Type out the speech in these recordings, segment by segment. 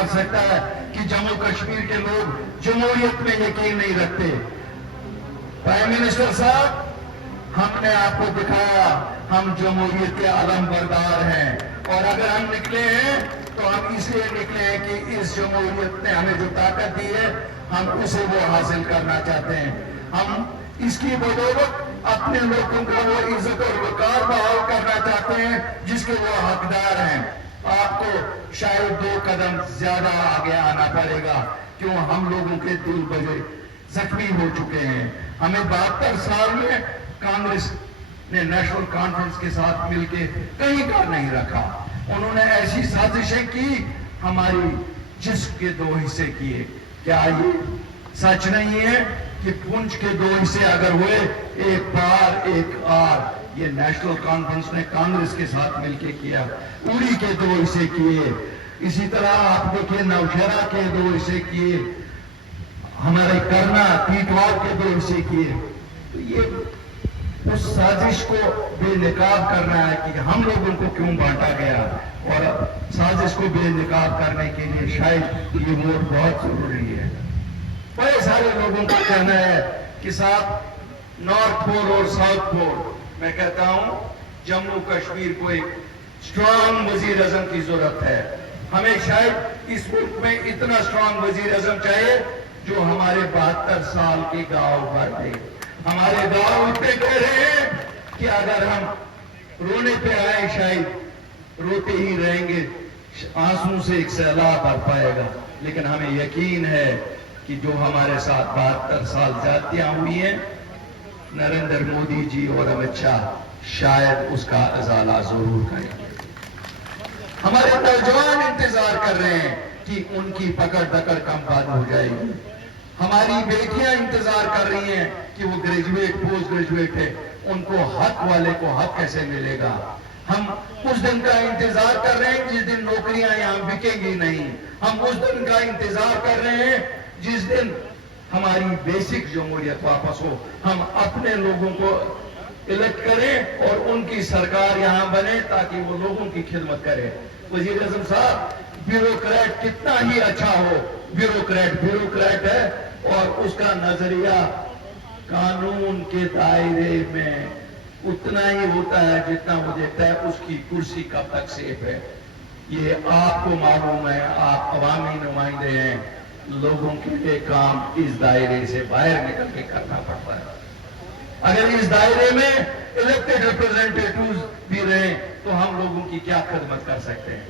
کر سکتا ہے کہ جموں کشمیر کے لوگ جمہوریت میں یقین نہیں رکھتے. پرائم منسٹر صاحب، ہم نے آپ کو دکھایا ہم جمہوریت کے علم بردار ہیں، اور اگر ہم نکلے ہیں تو ہم اس لیے نکلے ہیں کہ اس جمہوریت نے ہمیں جو طاقت دی ہے ہم اسے وہ حاصل کرنا چاہتے ہیں. ہم اس کی بدولت اپنے لوگوں کو وہ عزت اور وقار بحال کرنا چاہتے ہیں جس کے وہ حقدار ہیں. آپ کو شاید 2 قدم زیادہ آگے آنا پڑے گا، کیوں ہم لوگوں کے دل بجے زخمی ہو چکے ہیں. ہمیں 72 سال میں کانگریس نے نیشنل کانفرنس کے ساتھ مل کے کہیں کا نہیں رکھا. انہوں نے ایسی سازشیں کی، ہماری جسم کے 2 حصے کیے. کیا یہ سچ نہیں ہے کہ پنچ کے 2 حصے اگر ہوئے، ایک پار ایک آر؟ یہ نیشنل کانفرنس نے کانگریس کے ساتھ مل کے کیا. پوری کے 2 حصے کیے. اسی طرح آپ دیکھیں نوشہرہ کے 2 حصے کیے، ہمارے کرنا ٹیٹوار کے 2 حصے کیے. تو یہ اس سازش کو بے نقاب کرنا ہے کہ ہم لوگوں کو کیوں بانٹا گیا، اور سازش کو بے نقاب کرنے کے لیے شاید یہ ووٹ بہت ضروری ہے. بڑے سارے لوگوں کا کہنا ہے کہ صاحب نارتھ پول اور ساؤتھ پول، میں کہتا ہوں جموں کشمیر کو ایک اسٹرانگ وزیر اعظم کی ضرورت ہے. ہمیں شاید اس ملک میں اتنا اسٹرانگ وزیر اعظم چاہیے جو ہمارے 72 سال کے گاؤں بھر دے. ہمارے گاؤں اتنے کہہ رہے ہیں کہ اگر ہم رونے پہ آئے شاید روتے ہی رہیں گے، آنسوں سے ایک سیلاب بھر پائے گا. لیکن ہمیں یقین ہے کہ جو ہمارے ساتھ 72 سال زیادتیاں ہوئی ہیں، نریندر مودی جی اور امت شاہ شاید اس کا ازالہ ضرور کریں گے. ہمارے نوجوان انتظار کر رہے ہیں کہ ان کی پکڑ دکڑ کم بند ہو جائے گی. ہماری بیٹیاں انتظار کر رہی ہیں کہ وہ گریجویٹ پوسٹ گریجویٹ ہے، ان کو حق والے کو حق کیسے ملے گا. ہم اس دن کا انتظار کر رہے ہیں جس دن نوکریاں یہاں بکیں گی نہیں. ہم اس دن کا انتظار کر رہے ہیں جس دن ہماری بیسک جمہوریت واپس ہو. ہم اپنے لوگوں کو الیکٹ کریں اور ان کی سرکار یہاں بنے تاکہ وہ لوگوں کی خدمت کرے. وزیر اعظم صاحب، بیوروکریٹ کتنا ہی اچھا ہو، بیوروکریٹ ہے، اور اس کا نظریہ قانون کے دائرے میں اتنا ہی ہوتا ہے جتنا وہ دیکھتا ہے اس کی کرسی کب تک سیف ہے. یہ آپ کو معلوم ہے، آپ عوامی نمائندے ہیں. لوگوں کے لیے کام اس دائرے سے باہر نکل کے کرنا پڑتا ہے. اگر اس دائرے میں الیکٹڈ ریپرزینٹیٹیوز بھی رہیں تو ہم لوگوں کی کیا خدمت کر سکتے ہیں.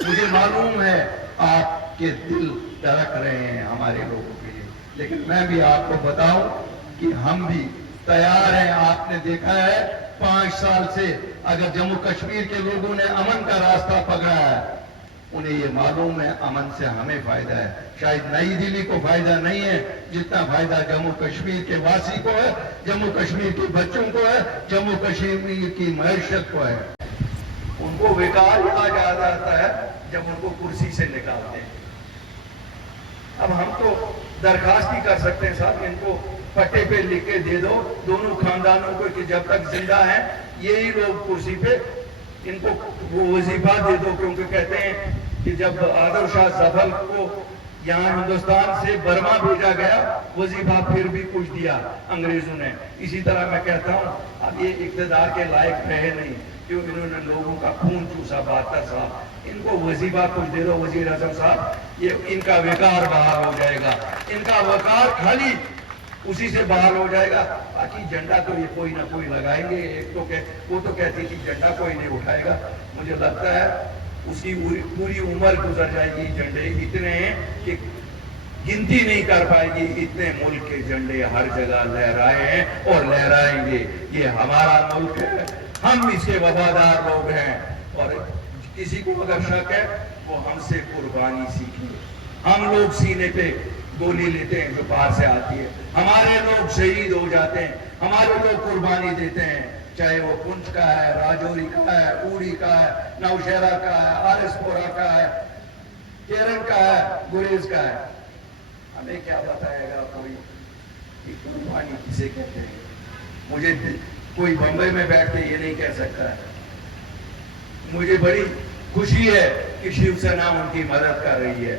مجھے معلوم ہے آپ کے دل دھڑک رہے ہیں ہمارے لوگوں کے لیے، لیکن میں بھی آپ کو بتاؤں کہ ہم بھی تیار ہیں. آپ نے دیکھا ہے 5 سال سے اگر جموں کشمیر کے لوگوں نے امن کا راستہ پکڑا ہے، انہیں یہ معلوم ہے امن سے ہمیں فائدہ ہے. شاید نئی دلی کو فائدہ نہیں ہے جتنا فائدہ جموں کشمیر کے واسی کو ہے، جموں کشمیر کے بچوں کو ہے، جموں کشمیر کی معیشت کو ہے. ان کو بیکار کہا جاتا ہے جب ان کو کرسی سے نکالتے ہیں. اب ہم تو درخواست ہی کر سکتے ہیں صاحب، ان کو پٹے پہ لکھ کے دے دو دونوں خاندانوں کو کہ جب تک زندہ ہیں یہی لوگ کرسی پہ، ان کو وہ وظیفہ دے دو. کیونکہ کہتے ہیں کہ جب آدر شاہ ظفر کو یہاں ہندوستان سے برما بھیجا گیا، وظیفہ پھر بھی کچھ دیا انگریزوں نے. اسی طرح میں کہتا ہوں اب یہ اقتدار کے لائق رہے نہیں، کیوں انہوں نے لوگوں کا خون چوسا 72 سال. ان کو وظیفہ کچھ دے دو وزیر اعظم صاحب، یہ ان کا وقار بحال ہو جائے گا. ان کا وقار خالی اسی سے بحال ہو جائے گا. باقی جھنڈا تو یہ کوئی نہ کوئی لگائیں گے. ایک تو وہ تو کہتی تھی جھنڈا کوئی نہیں اٹھائے گا. مجھے لگتا ہے اس کی پوری عمر گزر جائے گی. جھنڈے اتنے ہیں کہ گنتی نہیں کر پائے گی. اتنے ملک کے جھنڈے ہر جگہ لہرائے ہیں اور لہرائیں گے. یہ ہمارا ملک ہے، ہم اس کے وفادار لوگ ہیں. اور کسی کو اگر شک ہے وہ ہم سے قربانی سیکھیے. ہم لوگ سینے پہ گولی لیتے ہیں جو باہر سے آتی ہے، ہمارے لوگ شہید ہو جاتے ہیں، ہمارے لوگ قربانی دیتے ہیں. چاہے وہ پنچ کا ہے، راجوری کا ہے، اوڑی کا ہے، نوشہرہ کا ہے، آرس پورہ کا ہے، کیرن کا ہے، گریز کا ہے. ہمیں کیا بتائے گا کوئی کہ قربانی کسے کہتے ہیں. مجھے کوئی بمبئی میں بیٹھ کے یہ نہیں کہہ سکتا ہے. مجھے بڑی خوشی ہے کہ شیو سینا ان کی مدد کر رہی ہے.